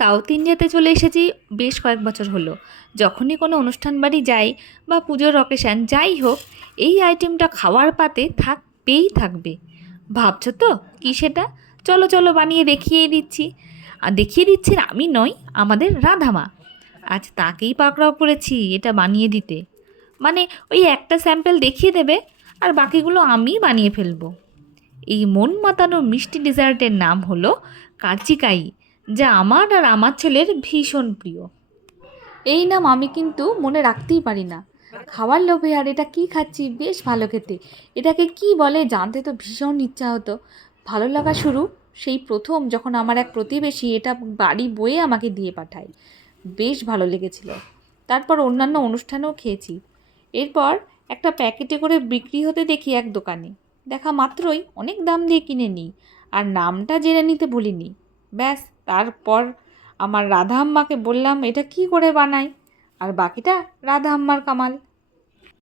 South ইন্ডিয়াতে চলে এসেছি বেশ কয়েক বছর হলো। যখনই কোনো অনুষ্ঠান বাড়ি যাই বা পুজোর অকেশান যাই হোক, এই আইটেমটা খাওয়ার পাতে থাকবেই থাকবে। ভাবছো তো কী সেটা? চলো চলো বানিয়ে দেখিয়ে দিচ্ছি। আর দেখিয়ে দিচ্ছেন আমি নয়, আমাদের রাধামা। আজ তাকেই পাকড়াও করেছি এটা বানিয়ে দিতে। মানে ওই একটা স্যাম্পল দেখিয়ে দেবে আর বাকিগুলো আমি বানিয়ে ফেলবো। এই মন মাতানো মিষ্টি ডেজার্টের নাম হলো কার্চিকাই, যা আমার আর আমার ছেলের ভীষণ প্রিয়। এই নাম আমি কিন্তু মনে রাখতেই পারি না। খাওয়ার লোভে আর এটা কি খাচ্ছি, বেশ ভালো খেতে। এটাকে কি বলে জানতে তো ভীষণ ইচ্ছা হতো। ভালো লাগা শুরু সেই প্রথম যখন আমার এক প্রতিবেশী এটা বাড়ি বয়ে আমাকে দিয়ে পাঠায়। বেশ ভালো লেগেছিল। তারপর অন্যান্য অনুষ্ঠানেও খেয়েছি। এরপর একটা প্যাকেটে করে বিক্রি হতে দেখি এক দোকানে। দেখা মাত্রই অনেক দাম দিয়ে কিনে নিই, আর নামটা জেনে নিতে ভুলিনি। ব্যাস, তারপর আমার রাধা আম্মাকে বললাম এটা কি করে বানাই, আর বাকিটা রাধা আম্মার কামাল।